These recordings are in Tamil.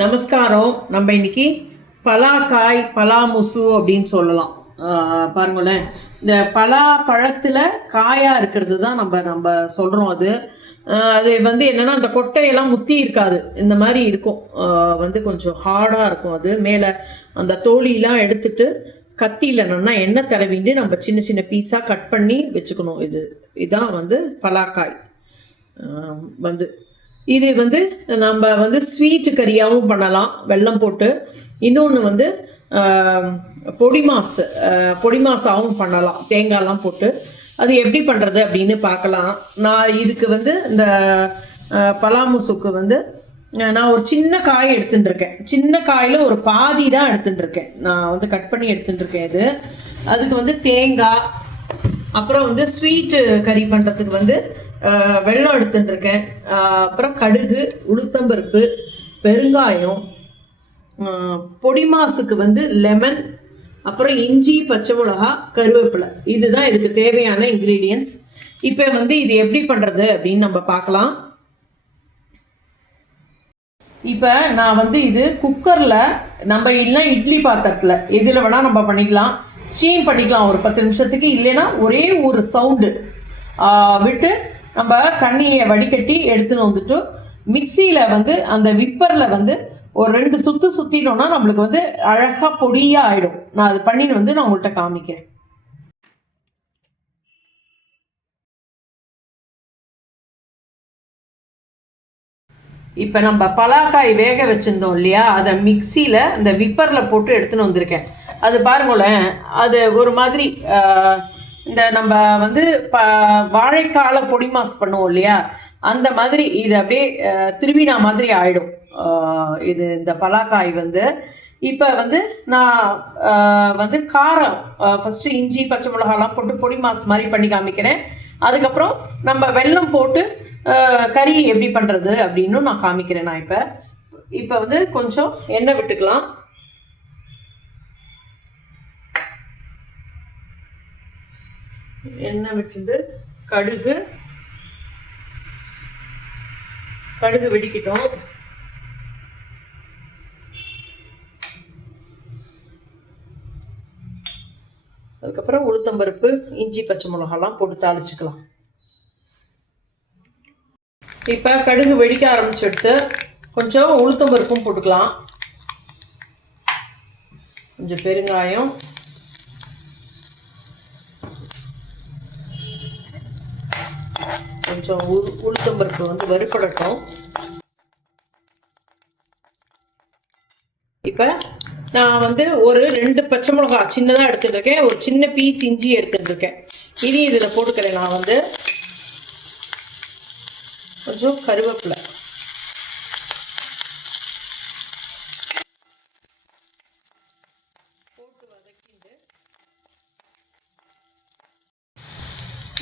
நமஸ்காரம். நம்ம இன்னைக்கு பலாக்காய் பலாமுசு அப்படின்னு சொல்லலாம். பாருங்களேன். இந்த பலா பழத்தில் காயாக இருக்கிறது தான் நம்ம நம்ம சொல்கிறோம் அது. அது வந்து என்னென்னா அந்த கொட்டையெல்லாம் முத்தி இருக்காது. இந்த மாதிரி இருக்கும். வந்து கொஞ்சம் ஹார்டாக இருக்கும் அது. மேலே அந்த தோழியெலாம் எடுத்துட்டு கத்தியில் நல்லா எண்ணெய் தடவிட்டு நம்ம சின்ன சின்ன பீஸாக கட் பண்ணி வச்சுக்கணும். இது இதுதான் வந்து பலாக்காய். வந்து இது வந்து நம்ம வந்து ஸ்வீட் கறியாகவும் பண்ணலாம். வெல்லம் போட்டு. இன்னொன்று வந்து பொடிமாஸ் பொடி பொடி பண்ணலாம். தேங்காய்லாம் போட்டு. அது எப்படி பண்ணுறது அப்படின்னு பார்க்கலாம். நான் இதுக்கு வந்து இந்த பலாமுசுக்கு வந்து நான் ஒரு சின்ன காய் எடுத்துட்டுருக்கேன். சின்ன காயில் ஒரு பாதி தான் எடுத்துட்டுருக்கேன். நான் வந்து கட் பண்ணி எடுத்துட்டுருக்கேன் இது. அதுக்கு வந்து தேங்காய் அப்புறம் வந்து ஸ்வீட்டு கறி பண்ணுறதுக்கு வந்து வெள்ளம் வெல்லம் இருக்கேன் அப்புறம் கடுகு உளுத்தம்பருப்பு பெருங்காயம் பொடி மாசுக்கு வந்து லெமன் அப்புறம் இஞ்சி பச்சை மிளகா கருவேப்பிலை. இதுதான் இதுக்கு தேவையான இன்க்ரீடியன்ஸ் இப்போ வந்து இது எப்படி பண்ணுறது அப்படின்னு நம்ம பார்க்கலாம். இப்போ நான் வந்து இது குக்கரில் நம்ம இல்லைன்னா இட்லி பாத்திரத்தில் எதில் வேணால் நம்ம பண்ணிக்கலாம். ஸ்டீம் பண்ணிக்கலாம் ஒரு பத்து நிமிஷத்துக்கு. இல்லைன்னா ஒரே ஒரு சவுண்டு விட்டு நம்ம தண்ணியை வடிகட்டி எடுத்துன்னு வந்துட்டு மிக்சியில் வந்து அந்த விப்பரில் வந்து ஒரு ரெண்டு சுற்று சுற்றினோன்னா நம்மளுக்கு வந்து அழகாக பொடியாக ஆகிடும் நான் அது பண்ணின்னு வந்து நான் உங்கள்கிட்ட காமிக்கிறேன். இப்போ நம்ம பலாக்காய் வேக வச்சுருந்தோம் இல்லையா? அதை மிக்சியில் அந்த விப்பரில் போட்டு எடுத்துன்னு வந்திருக்கேன். அது பாருங்களேன் அது ஒரு மாதிரி இந்த நம்ம வந்து ப வாழைக்கால பொடி மாஸ் பண்ணுவோம் இல்லையா? அந்த மாதிரி இது அப்படியே திருவினா மாதிரி ஆயிடும். இது இந்த பலாக்காய் வந்து. இப்போ வந்து நான் வந்து காரம் ஃபஸ்ட்டு இஞ்சி பச்சை மிளகாலாம் போட்டு பொடி மாஸ் மாதிரி பண்ணி காமிக்கிறேன். அதுக்கப்புறம் நம்ம வெல்லம் போட்டு கறி எப்படி பண்ணுறது அப்படின்னு நான் காமிக்கிறேன் நான் இப்போ. இப்போ வந்து கொஞ்சம் எண்ணெய் விட்டுக்கலாம். எண்ணெய் விட்டுட்டு கடுகு கடுகு வெடிக்கட்டும். அதுக்கப்புறம் உளுத்தம்பருப்பு இஞ்சி பச்சை மிளகாலாம் போட்டு தாளிச்சுக்கலாம். இப்போ கடுகு வெடிக்க ஆரம்பிச்செடுத்து கொஞ்சம் உளுத்தம்பருப்பும் போட்டுக்கலாம். கொஞ்சம் பெருங்காயம் கொஞ்சம் உ உளுத்தம்பருப்பு வந்து வறுப்படட்டும். இப்போ நான் வந்து ஒரு ரெண்டு பச்சை மிளகா சின்னதாக எடுத்துட்டுருக்கேன். ஒரு சின்ன பீஸ் இஞ்சி எடுத்துட்டுருக்கேன். இனி இதில் போட்டுக்கிறேன் நான் வந்து. கொஞ்சம் கருவேப்பிலை.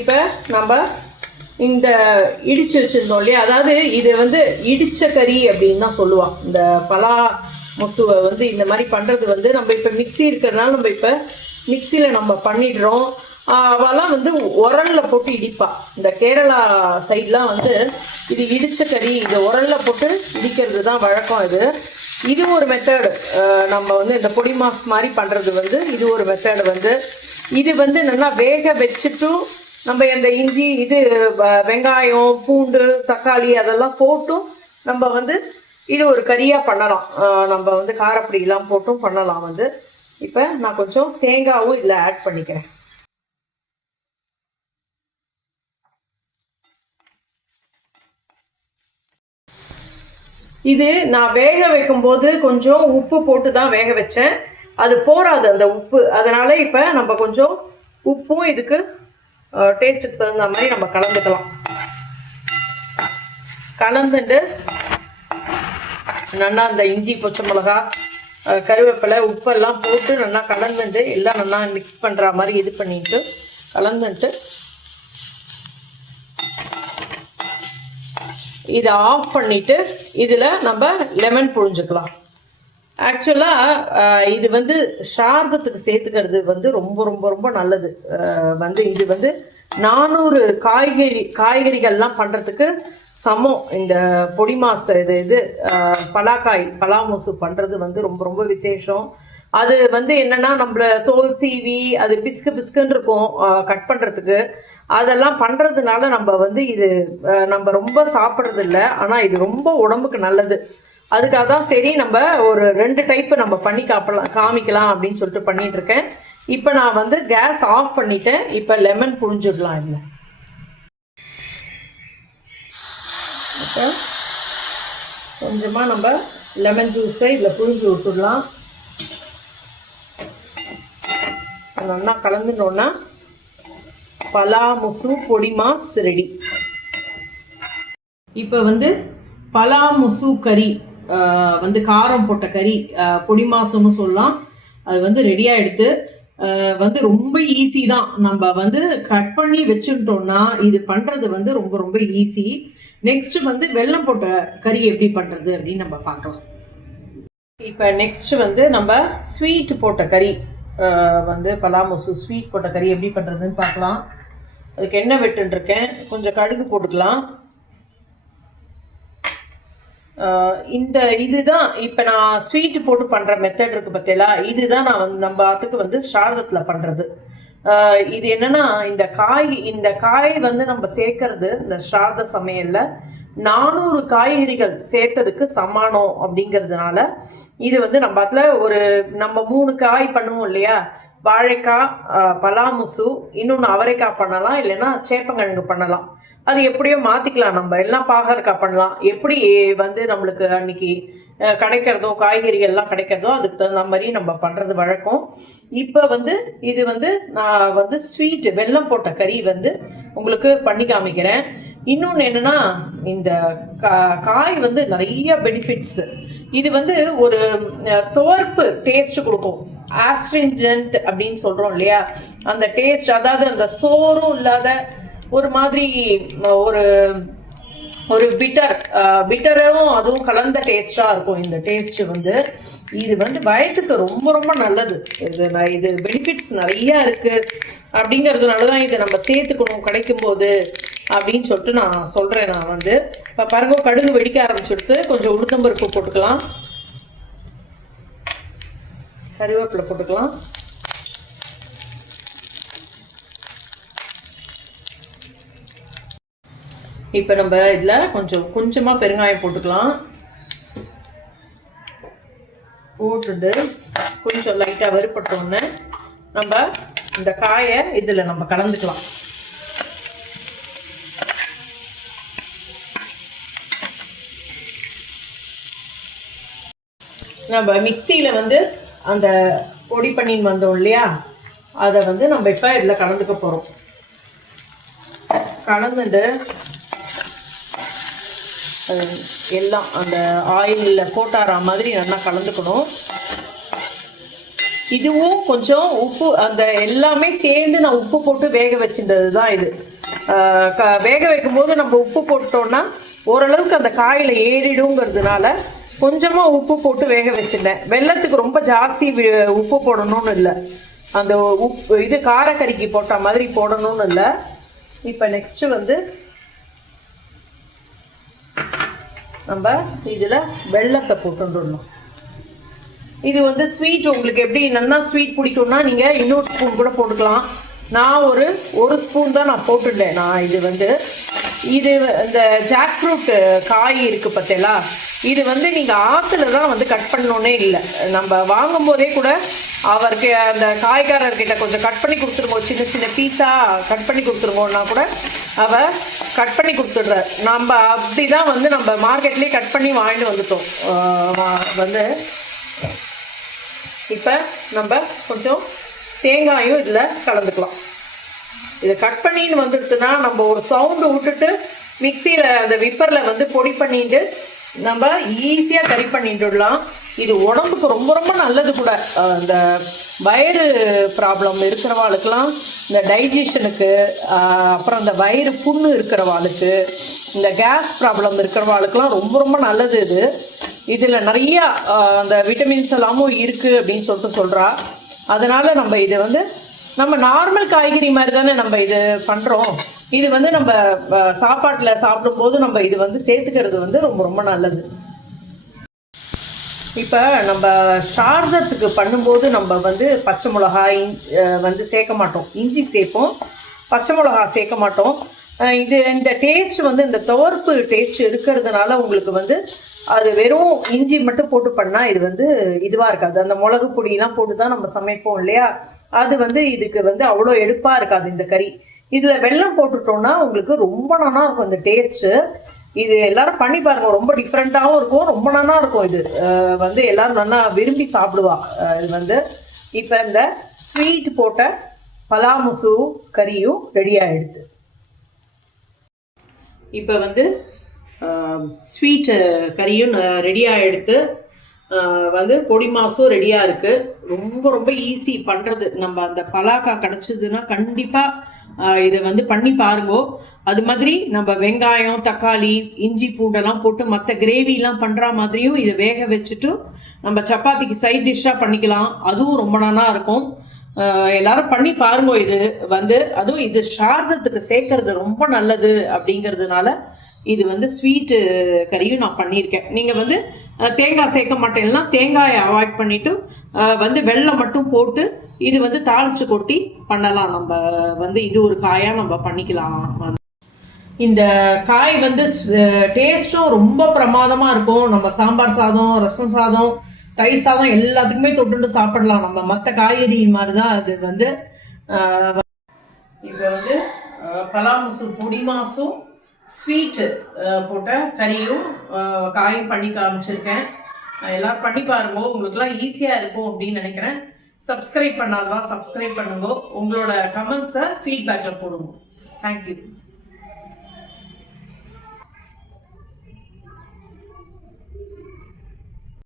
இப்போ நம்ம இந்த இடிச்சு வச்சிருந்தோம் இல்லையா? அதாவது இது வந்து இடிச்ச கறி அப்படின்னு தான் சொல்லுவான் இந்த பலா முசுவை வந்து இந்த மாதிரி பண்ணுறது வந்து நம்ம இப்போ மிக்ஸி இருக்கிறதுனால நம்ம இப்போ மிக்சியில் நம்ம பண்ணிடுறோம். அவெல்லாம் வந்து உரலில் போட்டு இடிப்பா. இந்த கேரளா சைட்லாம் வந்து இது இடித்த கறி இது உரலில் போட்டு இடிக்கிறது தான் வழக்கம் இது. இது ஒரு மெத்தடு நம்ம வந்து இந்த பொடி மாஸ் மாதிரி பண்ணுறது வந்து இது ஒரு மெத்தடு வந்து. இது வந்து நல்லா வேக வச்சுட்டு நம்ம இந்த இஞ்சி இது வெங்காயம் பூண்டு தக்காளி அதெல்லாம் போட்டும் நம்ம வந்து இது ஒரு கறியாக பண்ணலாம். நம்ம வந்து காரப்பொடியெல்லாம் போட்டும் பண்ணலாம் வந்து. இப்போ நான் கொஞ்சம் தேங்காவும் இதில் ஆட் பண்ணிக்கிறேன். இது நான் வேக வைக்கும்போது கொஞ்சம் உப்பு போட்டு தான் வேக வச்சேன். அது போராது அந்த உப்பு. அதனால இப்போ நம்ம கொஞ்சம் உப்பும் இதுக்கு டேஸ்ட்டுக்கு தகுந்த மாதிரி நம்ம கலந்துக்கலாம். கலந்துட்டு நல்லா அந்த இஞ்சி பச்சை மிளகா கருவேப்பிலை உப்பெல்லாம் போட்டு நல்லா கலந்துட்டு எல்லாம் நல்லா மிக்ஸ் பண்ணுற மாதிரி இது பண்ணிட்டு கலந்துட்டு இதை ஆஃப் பண்ணிவிட்டு இதில் நம்ம லெமன் புழிஞ்சுக்கலாம். ஆக்சுவலாக இது வந்து சார்தத்துக்கு சேர்த்துக்கிறது வந்து ரொம்ப ரொம்ப ரொம்ப நல்லது. வந்து இது வந்து நானூறு காய்கறி காய்கறிகள்லாம் பண்ணுறதுக்கு சமம். இந்த பொடி மாசு இது இது பலாக்காய் பலாமூசு பண்ணுறது வந்து ரொம்ப ரொம்ப விசேஷம். அது வந்து என்னன்னா நம்மள தோல் சீவி அது பிஸ்கு பிஸ்குன்னு இருக்கும் கட் பண்ணுறதுக்கு அதெல்லாம் பண்ணுறதுனால நம்ம வந்து இது நம்ம ரொம்ப சாப்பிட்றது இல்லை ஆனால் இது ரொம்ப உடம்புக்கு நல்லது. அதுக்காக தான் சரி நம்ம ஒரு ரெண்டு டைப்பு நம்ம பண்ணி காப்பலாம் காமிக்கலாம் அப்படின்னு சொல்லிட்டு பண்ணிட்டு இருக்கேன். இப்போ நான் வந்து கேஸ் ஆஃப் பண்ணிட்டேன். இப்போ லெமன் புழிஞ்சிடலாம் இல்லை இப்போ கொஞ்சமாக நம்ம லெமன் ஜூஸை இதில் புழிஞ்சு விட்டுடலாம். நல்லா கலந்துட்டோன்னா பலா முசு பொடி மாஸ் ரெடி. இப்போ வந்து பலா முசு கறி வந்து காரம் போட்ட கறி பொடி மாசம்னு சொல்லலாம். அது வந்து ரெடியாக எடுத்து வந்து ரொம்ப ஈஸி தான். நம்ம வந்து கட் பண்ணி வச்சுட்டோம்னா இது பண்ணுறது வந்து ரொம்ப ரொம்ப ஈஸி நெக்ஸ்ட் வந்து வெல்லம் போட்ட கறி எப்படி பண்ணுறது அப்படின்னு நம்ம பார்க்கலாம். இப்போ நெக்ஸ்ட் வந்து நம்ம ஸ்வீட் போட்ட கறி வந்து பலாமுசு ஸ்வீட் போட்ட கறி எப்படி பண்ணுறதுன்னு பார்க்கலாம். அதுக்கு எண்ணெய் இருக்கேன் கொஞ்சம் கடுகு போட்டுக்கலாம். இந்த இதுதான் இப்போ நான் ஸ்வீட் போட்டு பண்ணுற மெத்தட் இருக்கு பார்த்தீங்களா இதுதான் நான் வந்து நம்ம ஆத்துக்கு வந்து சாரதத்தில் பண்ணுறது இது என்னன்னா இந்த காய் இந்த காய் வந்து நம்ம சேர்க்கறது இந்த சாரத சமையலில் நானூறு காய்கறிகள் சேர்த்ததுக்கு சமானம் அப்படிங்கிறதுனால இது வந்து நம்ம அதில் ஒரு நம்ம மூணு காய் பண்ணுவோம் இல்லையா? வாழைக்காய் பலாமுசு இன்னொன்று அவரைக்காய் பண்ணலாம் இல்லைன்னா சேப்பங்கிழங்கு பண்ணலாம். அது எப்படியோ மாற்றிக்கலாம் நம்ம. எல்லாம் பாகற்காய் பண்ணலாம். எப்படி வந்து நம்மளுக்கு அன்னைக்கு கிடைக்கிறதோ காய்கறிகள் எல்லாம் கிடைக்கிறதோ அதுக்கு தகுந்த மாதிரி நம்ம பண்ணுறது வழக்கம். இப்போ வந்து இது வந்து நான் வந்து ஸ்வீட் வெல்லம் போட்ட கறி வந்து உங்களுக்கு பண்ணி காமிக்கிறேன். இன்னொன்று என்னன்னா இந்த கா- காய் வந்து நிறைய பெனிஃபிட்ஸ் இது வந்து ஒரு தோற்பு டேஸ்ட் கொடுக்கும். ஆஸ்ட்ரிஞ்சன்ட் அப்படின்னு சொல்கிறோம் இல்லையா? அந்த டேஸ்ட் அதாவது அந்த சோறும் இல்லாத ஒரு மாதிரி ஒரு ஒரு பிட்டர் பிட்டரும் அதுவும் கலந்த டேஸ்டாக இருக்கும் இந்த டேஸ்ட் வந்து. இது வந்து வயத்துக்கு ரொம்ப ரொம்ப நல்லது. இது இது பெனிஃபிட்ஸ் நிறைய இருக்கு. அப்படிங்கிறதுனால தான் இதை நம்ம சேர்த்துக்கணும். கிடைக்கும் போது அப்படின்னு சொல்லிட்டு நான் சொல்கிறேன் நான் வந்து. இப்போ பாருங்க கடுகு வெடிக்க ஆரம்பிச்சுடுத்து கொஞ்சம் உளுத்தம்பருப்பு போட்டுக்கலாம். கருவேப்பிலை போட்டுக்கலாம். இப்போ நம்ம இதில் கொஞ்சம் கொஞ்சமாக பெருங்காயம் போட்டுக்கலாம். போட்டுட்டு கொஞ்சம் லைட்டாக வெறுப்பட்டோன்னு நம்ம இந்த காயை இதில் நம்ம கலந்துக்கலாம். நம்ம மிக்சியில் வந்து அந்த பொடி பண்ணின்னு வந்தோம் இல்லையா? அதை வந்து நம்ம இப்போ இதில் கலந்துக்க போகிறோம் கலந்துட்டு எல்லாம் அந்த ஆயிலில் போட்டாரா மாதிரி நல்லா கலந்துக்கணும். இதுவும் கொஞ்சம் உப்பு அந்த எல்லாமே சேர்ந்து நான் உப்பு போட்டு வேக வச்சிருந்தது தான் இது க- வேக வைக்கும் போது நம்ம உப்பு போட்டோம்னா ஓரளவுக்கு அந்த காயில் ஏறிடுங்கிறதுனால கொஞ்சமாக உப்பு போட்டு வேக வச்சிருந்தேன். வெள்ளத்துக்கு ரொம்ப ஜாஸ்தி உப்பு போடணும்னு இல்லை. அந்த உப்பு இது காரக்கறிக்கு போட்ட மாதிரி போடணும்னு இல்லை. இப்போ நெக்ஸ்ட்டு வந்து நம்ம இதில் வெள்ளத்தை போட்டுடணும் இது வந்து ஸ்வீட் உங்களுக்கு எப்படி நல்லா ஸ்வீட் பிடிக்கும்னா நீங்கள் இன்னொரு ஸ்பூன் கூட போட்டுக்கலாம். நான் ஒரு ஒரு ஸ்பூன் தான் நான் போட்டுட்டேன் நான் இது வந்து இது இந்த ஜாக் ஃப்ரூட் காய் இருக்குது பார்த்தீங்களா இது வந்து நீங்கள் ஆற்றுல தான் வந்து கட் பண்ணோன்னே இல்லை. நம்ம வாங்கும் போதே கூட அவருக்கு அந்த காய்காரர்கிட்ட கொஞ்சம் கட் பண்ணி கொடுத்துருவோம் சின்ன சின்ன பீஸாக கட் பண்ணி கொடுத்துருவோம்னா கூட அவ கட் பண்ணி கொடுத்துடுறார் நம்ம அப்படி தான் வந்து நம்ம மார்க்கெட்லேயே கட் பண்ணி வாங்கிட்டு வந்துட்டோம். வந்து இப்போ நம்ம கொஞ்சம் தேங்காயும் இதில் கலந்துக்கலாம். இதை கட் பண்ணின்னு வந்துடுச்சுன்னா நம்ம ஒரு சவுண்டு விட்டுட்டு மிக்சியில் அந்த விப்பரில் வந்து பொடி பண்ணிட்டு நம்ம ஈஸியாக கறி பண்ணிட்டுடலாம். இது உடம்புக்கு ரொம்ப ரொம்ப நல்லது கூட. இந்த வயிறு ப்ராப்ளம் இருக்கிறவாளுக்கெல்லாம் இந்த டைஜஷனுக்கு அப்புறம் இந்த வயிறு புண்ணு இருக்கிறவாளுக்கு இந்த கேஸ் ப்ராப்ளம் இருக்கிறவாளுக்கெல்லாம் ரொம்ப ரொம்ப நல்லது இது. இதில் நிறையா அந்த விட்டமின்ஸ் எல்லாமும் இருக்குது அப்படின்னு சொல்லிட்டு சொல்கிறா அதனால் நம்ம இது வந்து நம்ம நார்மல் காய்கறி மாதிரி தானே நம்ம இது பண்ணுறோம் இது வந்து நம்ம சாப்பாட்டில் சாப்பிடும்போது நம்ம இது வந்து சேர்த்துக்கிறது வந்து ரொம்ப ரொம்ப நல்லது. இப்போ நம்ம சார்தத்துக்கு பண்ணும்போது நம்ம வந்து பச்சை மிளகாய் வந்து சேர்க்க மாட்டோம். இஞ்சி சேர்ப்போம் பச்சை மிளகா சேர்க்க மாட்டோம். இது இந்த டேஸ்ட் வந்து இந்த துவர்ப்பு டேஸ்ட் இருக்கிறதுனால உங்களுக்கு வந்து அது வெறும் இஞ்சி மட்டும் போட்டு பண்ணால் இது வந்து இதுவாக இருக்காது. அந்த மிளகு பொடியெலாம் போட்டு தான் நம்ம சமைப்போம் இல்லையா? அது வந்து இதுக்கு வந்து அவ்வளோ எடுப்பாக இருக்காது இந்த கறி. இதில் வெல்லம் போட்டுட்டோம்னா உங்களுக்கு ரொம்ப நானாக இருக்கும் இந்த டேஸ்ட்டு இது எல்லாரும் பண்ணி பாருங்க ரொம்ப டிஃப்ரெண்ட்டாகவும் இருக்கும் ரொம்ப நல்லா இருக்கும் இது. வந்து எல்லாரும் நல்லா விரும்பி சாப்பிடுவா. இது வந்து இப்போ இந்த ஸ்வீட் போட்ட பலாமுசு கறியும் ரெடி ஆகிடுது இப்போ வந்து ஸ்வீட்டு கறியும் ரெடியாக எடுத்து வந்து பொடி மாசும் ரெடியாக இருக்குது ரொம்ப ரொம்ப ஈஸி பண்ணுறது நம்ம அந்த பலாக்கா கிடச்சிதுன்னா கண்டிப்பாக இதை வந்து பண்ணி பாருங்கோ. அது மாதிரி நம்ம வெங்காயம் தக்காளி இஞ்சி பூண்டெல்லாம் போட்டு மற்ற கிரேவிலாம் பண்ணுற மாதிரியும் இதை வேக வச்சுட்டு நம்ம சப்பாத்திக்கு சைட் டிஷ்ஷாக பண்ணிக்கலாம். அதுவும் ரொம்ப நல்லா இருக்கும். எல்லாரும் பண்ணி பாருங்க இது வந்து. அதுவும் இது சாரதத்துக்கு சேர்க்கறது ரொம்ப நல்லது அப்படிங்கிறதுனால இது வந்து ஸ்வீட்டு கறியும் நான் பண்ணியிருக்கேன். நீங்கள் வந்து தேங்காய் சேர்க்க மாட்டேன்னா தேங்காயை அவாய்ட் பண்ணிவிட்டு வந்து வெள்ளம் மட்டும் போட்டு இது வந்து தாளிச்சு கொட்டி பண்ணலாம். நம்ம வந்து இது ஒரு காயாக நம்ம பண்ணிக்கலாம். இந்த காய் வந்து டேஸ்ட்டும் ரொம்ப பிரமாதமாக இருக்கும். நம்ம சாம்பார் சாதம் ரசம் சாதம் தயிர் சாதம் எல்லாத்துக்குமே தொட்டுண்டு சாப்பிடலாம். நம்ம மற்ற காய்கறி மாதிரி தான் அது வந்து இப்போ வந்து பலாமுசு பொடி மாசும் ஸ்வீட்டு போட்ட கறியும் காயும் பண்ணி காமிச்சிருக்கேன். எல்லோரும் பண்ணி பாருங்க. உங்களுக்குலாம் ஈஸியாக இருக்கும் அப்படின்னு நினைக்கிறேன். சப்ஸ்கிரைப் பண்ணாதான் சப்ஸ்கிரைப் பண்ணுங்க. உங்களோட கமெண்ட்ஸை ஃபீட்பேக்கில் போடுங்க. தேங்க்யூ